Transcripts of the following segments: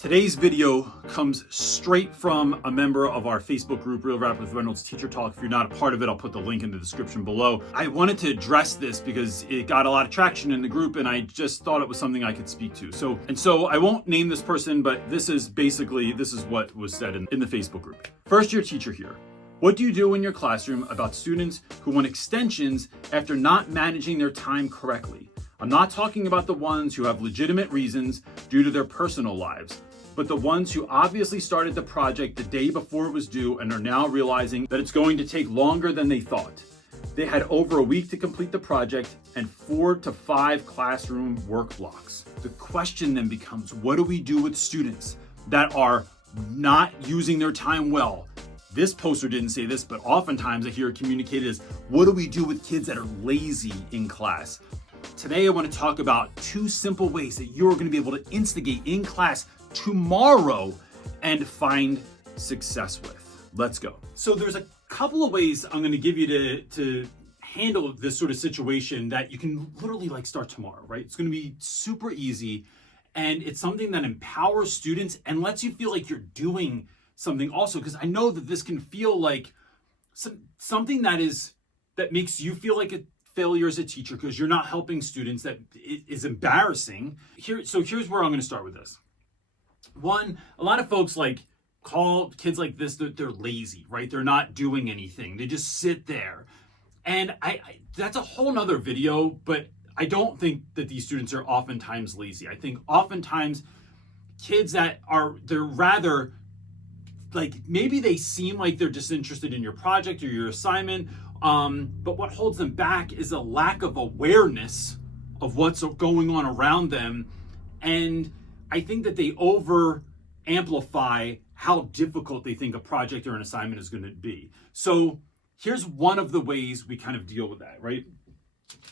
Today's video comes straight from a member of our Facebook group, Real Rap with Reynolds Teacher Talk. If you're not a part of it, I'll put the link in the description below. I wanted to address this because it got a lot of traction in the group and I just thought it was something I could speak to. So I won't name this person, but this is what was said in the Facebook group. First year teacher here. What do you do in your classroom about students who want extensions after not managing their time correctly? I'm not talking about the ones who have legitimate reasons due to their personal lives, but the ones who obviously started the project the day before it was due and are now realizing that it's going to take longer than they thought. They had over a week to complete the project and 4 to 5 classroom work blocks. The question then becomes, what do we do with students that are not using their time well? This poster didn't say this, but oftentimes I hear it communicated as, what do we do with kids that are lazy in class? Today, I want to talk about 2 simple ways that you're going to be able to instigate in class tomorrow and find success with. Let's go. So there's a couple of ways I'm going to give you to handle this sort of situation that you can literally start tomorrow, right? It's going to be super easy and it's something that empowers students and lets you feel like you're doing something also, because I know that this can feel like something that makes you feel like a failure as a teacher because you're not helping students. That is embarrassing. Here's where I'm going to start with this. One, a lot of folks call kids like this, they're lazy, right? They're not doing anything. They just sit there. And I that's a whole nother video, but I don't think that these students are oftentimes lazy. I think oftentimes kids they're rather maybe they seem like they're disinterested in your project or your assignment, but what holds them back is a lack of awareness of what's going on around them. And I think that they over amplify how difficult they think a project or an assignment is going to be. So here's one of the ways we kind of deal with that, right?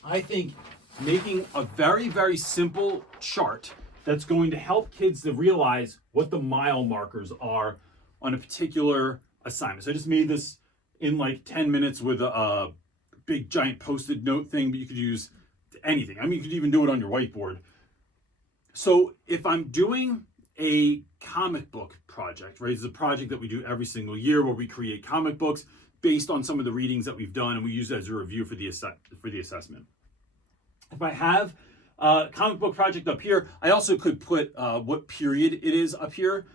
I think making a very, very simple chart that's going to help kids to realize what the mile markers are on a particular assignment. So I just made this in 10 minutes with a big giant post-it note thing, but you could use anything. I mean, you could even do it on your whiteboard. So if I'm doing a comic book project, right? It's a project that we do every single year where we create comic books based on some of the readings that we've done, and we use that as a review for the assessment. If I have a comic book project up here, I also could put what period it is up here.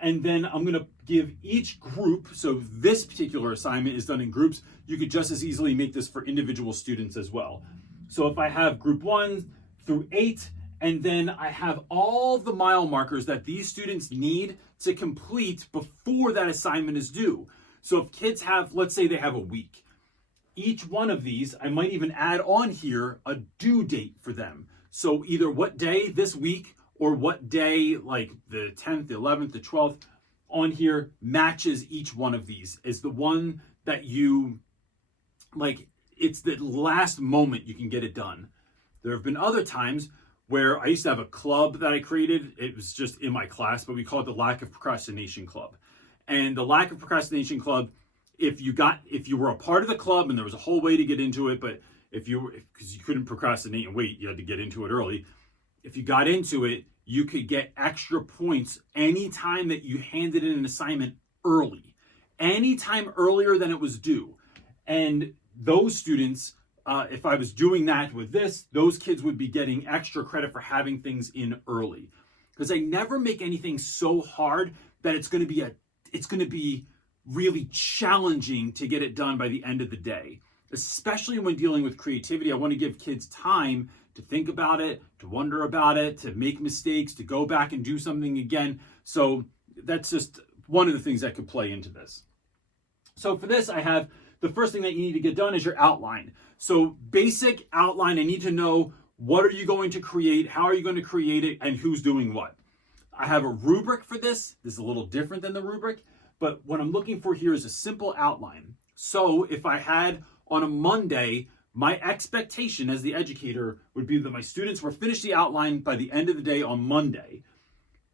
And then I'm going to give each group, so this particular assignment is done in groups. You could just as easily make this for individual students as well. So if I have group 1 through 8, and then I have all the mile markers that these students need to complete before that assignment is due. So if kids have, let's say they have a week, each one of these, I might even add on here a due date for them. So either what day this week or what day, like the 10th, the 11th, the 12th, on here matches each one of these is the one that you, it's the last moment you can get it done. There have been other times where I used to have a club that I created. It was just in my class, but we call it the Lack of Procrastination Club. And the Lack of Procrastination Club, if you were a part of the club and there was a whole way to get into it, but because you couldn't procrastinate and wait, you had to get into it early. If you got into it, you could get extra points anytime that you handed in an assignment early, anytime earlier than it was due. And those students, if I was doing that with this, those kids would be getting extra credit for having things in early. Because I never make anything so hard that it's going to be really challenging to get it done by the end of the day. Especially when dealing with creativity, I want to give kids time to think about it, to wonder about it, to make mistakes, to go back and do something again. So that's just one of the things that could play into this. So for this, I have the first thing that you need to get done is your outline. So basic outline, I need to know what are you going to create, how are you going to create it, and who's doing what. I have a rubric for this. This is a little different than the rubric, but what I'm looking for here is a simple outline. So if I had on a Monday, my expectation as the educator would be that my students were finished the outline by the end of the day on Monday.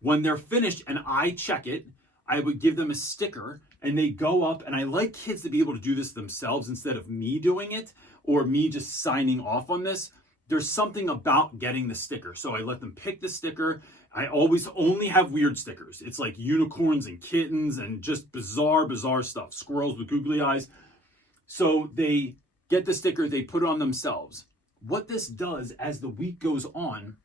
When they're finished and I check it, I would give them a sticker and they go up, and I like kids to be able to do this themselves instead of me doing it or me just signing off on this. There's something about getting the sticker. So I let them pick the sticker. I always only have weird stickers. It's like unicorns and kittens and just bizarre stuff. Squirrels with googly eyes. So they get the sticker, they put it on themselves. What this does as the week goes on,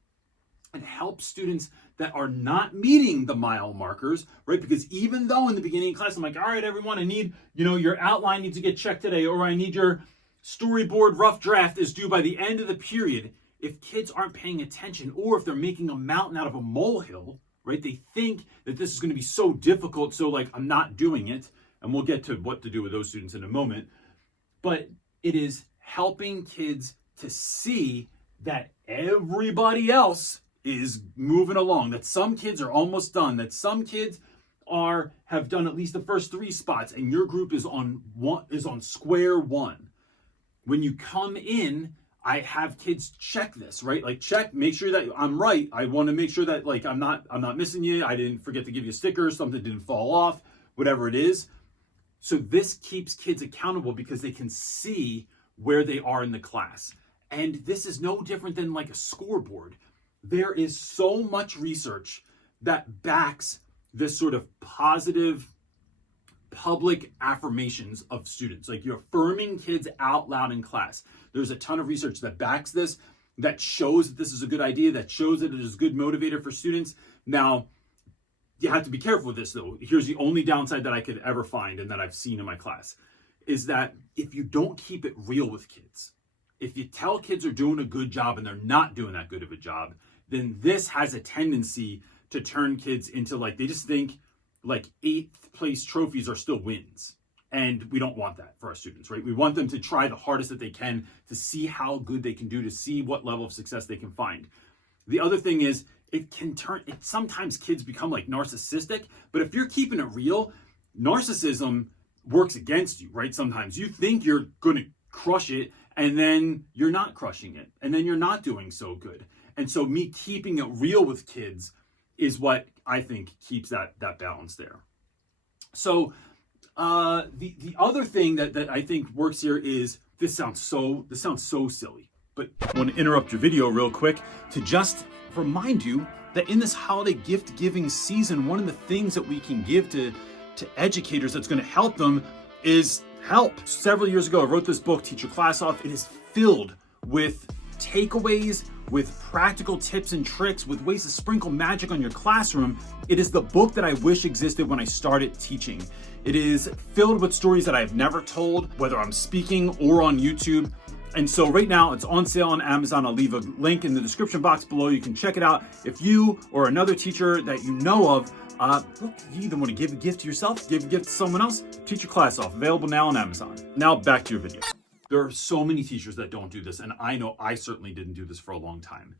it helps students that are not meeting the mile markers, right? Because even though in the beginning of class, I'm like, all right, everyone, I need, your outline needs to get checked today, or I need your storyboard rough draft is due by the end of the period. If kids aren't paying attention, or if they're making a mountain out of a molehill, right? They think that this is going to be so difficult, so like, I'm not doing it. And we'll get to what to do with those students in a moment. But it is helping kids to see that everybody else is moving along, that some kids are almost done, that some kids have done at least the first 3 spots, and your group is on square one. When you come in, I have kids check this, right? Like check, make sure that I'm right. I want to make sure that like I'm not missing you. I didn't forget to give you a sticker, something didn't fall off, whatever it is. So this keeps kids accountable because they can see where they are in the class. And this is no different than like a scoreboard. There is so much research that backs this sort of positive public affirmations of students. Like you're affirming kids out loud in class. There's a ton of research that backs this, that shows that this is a good idea, that shows that it is a good motivator for students. Now, you have to be careful with this though. Here's the only downside that I could ever find and that I've seen in my class is that if you don't keep it real with kids, if you tell kids are doing a good job and they're not doing that good of a job, then this has a tendency to turn kids into like, they just think like 8th place trophies are still wins. And we don't want that for our students, right? We want them to try the hardest that they can to see how good they can do, to see what level of success they can find. The other thing is sometimes kids become like narcissistic, but if you're keeping it real, narcissism works against you, right? Sometimes you think you're going to crush it and then you're not crushing it and then you're not doing so good. And so me keeping it real with kids is what I think keeps that balance there. So the other thing that I think works here is this sounds so silly, but I want to interrupt your video real quick to just remind you that in this holiday gift giving season, one of the things that we can give to educators that's going to help them is help. Several years ago, I wrote this book, Teach Your Class Off. It is filled with takeaways, with practical tips and tricks, with ways to sprinkle magic on your classroom. It is the book that I wish existed when I started teaching. It is filled with stories that I've never told, whether I'm speaking or on YouTube. And so right now it's on sale on Amazon. I'll leave a link in the description box below. You can check it out. If you or another teacher that you know of, look, you either want to give a gift to yourself, give a gift to someone else, Teach Your Class Off, available now on Amazon. Now back to your video. There are so many teachers that don't do this, and I know I certainly didn't do this for a long time.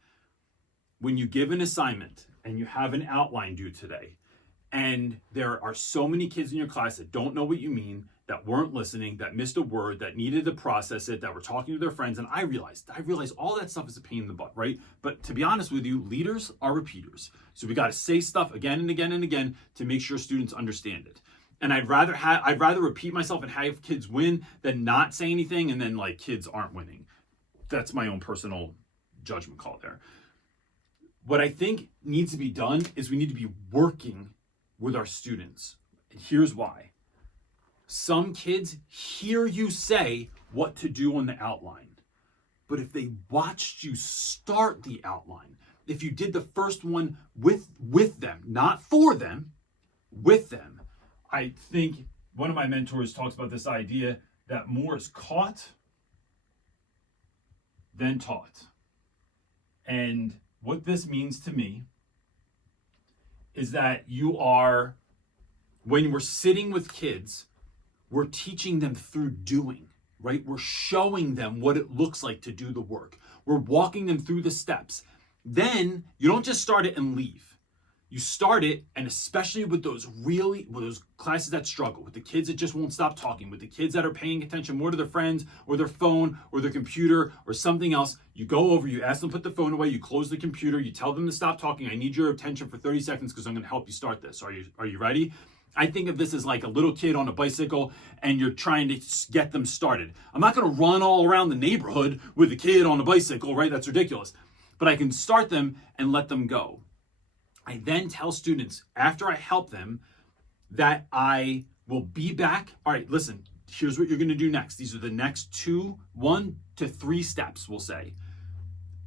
When you give an assignment and you have an outline due today, and there are so many kids in your class that don't know what you mean, that weren't listening, that missed a word, that needed to process it, that were talking to their friends, and I realized all that stuff is a pain in the butt, right? But to be honest with you, leaders are repeaters. So we got to say stuff again and again and again to make sure students understand it. And I'd rather repeat myself and have kids win than not say anything and then like kids aren't winning. That's my own personal judgment call there. What I think needs to be done is we need to be working with our students. And here's why. Some kids hear you say what to do on the outline. But if they watched you start the outline, if you did the first one with them, not for them, with them, I think one of my mentors talks about this idea that more is caught than taught. And what this means to me is that when we're sitting with kids, we're teaching them through doing, right? We're showing them what it looks like to do the work. We're walking them through the steps. Then you don't just start it and leave. You start it, and especially with those classes that struggle, with the kids that just won't stop talking, with the kids that are paying attention more to their friends or their phone or their computer or something else, you go over, you ask them to put the phone away, you close the computer, you tell them to stop talking. I need your attention for 30 seconds because I'm going to help you start this. Are you ready? I think of this as like a little kid on a bicycle and you're trying to get them started. I'm not going to run all around the neighborhood with a kid on a bicycle, right? That's ridiculous. But I can start them and let them go. I then tell students after I help them that I will be back. All right, listen, here's what you're going to do next. These are the next 1 to 3 steps, we'll say.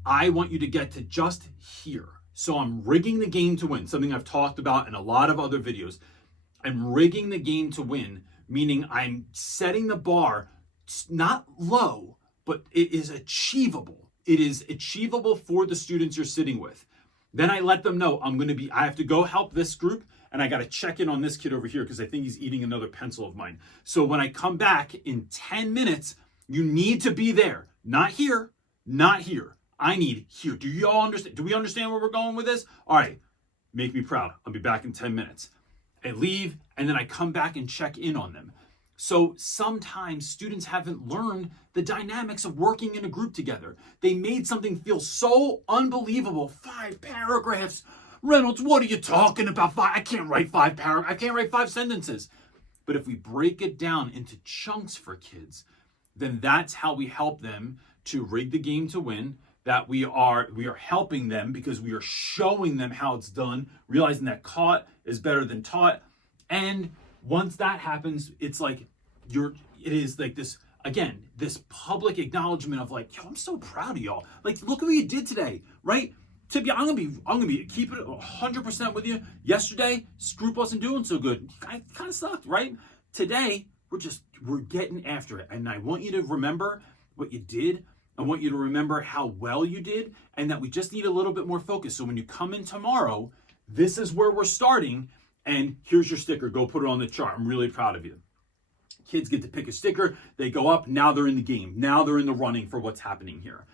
I want you to get to just here. So I'm rigging the game to win, something I've talked about in a lot of other videos. I'm rigging the game to win, meaning I'm setting the bar not low, but it is achievable. It is achievable for the students you're sitting with. Then I let them know I have to go help this group, and I got to check in on this kid over here because I think he's eating another pencil of mine. So when I come back in 10 minutes, you need to be there. Not here, not here. I need here. Do you all understand? Do we understand where we're going with this? All right, make me proud. I'll be back in 10 minutes. I leave, and then I come back and check in on them. So sometimes students haven't learned the dynamics of working in a group together. They made something feel so unbelievable. 5 paragraphs. Reynolds, what are you talking about? I can't write 5 paragraphs. I can't write 5 sentences. But if we break it down into chunks for kids, then that's how we help them to rig the game to win. That we are helping them because we are showing them how it's done, realizing that caught is better than taught. And once that happens, it's like it is like this, again, this public acknowledgement of like, yo, I'm so proud of y'all. Like, look at what you did today, right? Tibia, I'm gonna be keeping it 100% with you. Yesterday, group wasn't doing so good. I kind of sucked, right? Today, we're getting after it. And I want you to remember what you did. I want you to remember how well you did, and that we just need a little bit more focus. So when you come in tomorrow, this is where we're starting, and here's your sticker. Go put it on the chart. I'm really proud of you. Kids get to pick a sticker. They go up. Now they're in the game. Now they're in the running for what's happening here.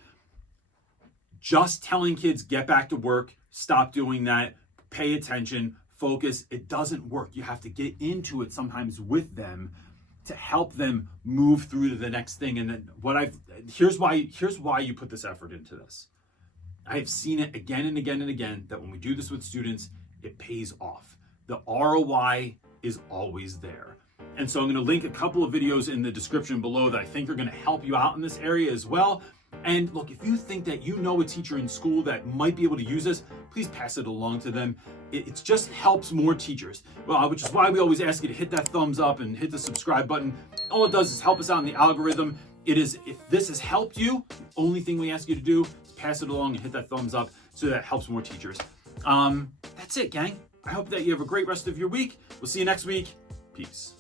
Just telling kids, get back to work, stop doing that, pay attention, focus, it doesn't work. You have to get into it sometimes with them to help them move through to the next thing. And then here's why you put this effort into this. I've seen it again and again and again that when we do this with students, it pays off. The ROI is always there. And so I'm going to link a couple of videos in the description below that I think are going to help you out in this area as well. And look, if you think that you know a teacher in school that might be able to use this, please pass it along to them. It just helps more teachers. Well, which is why we always ask you to hit that thumbs up and hit the subscribe button. All it does is help us out in the algorithm. If this has helped you, the only thing we ask you to do is pass it along and hit that thumbs up so that helps more teachers. That's it, gang. I hope that you have a great rest of your week. We'll see you next week. Peace.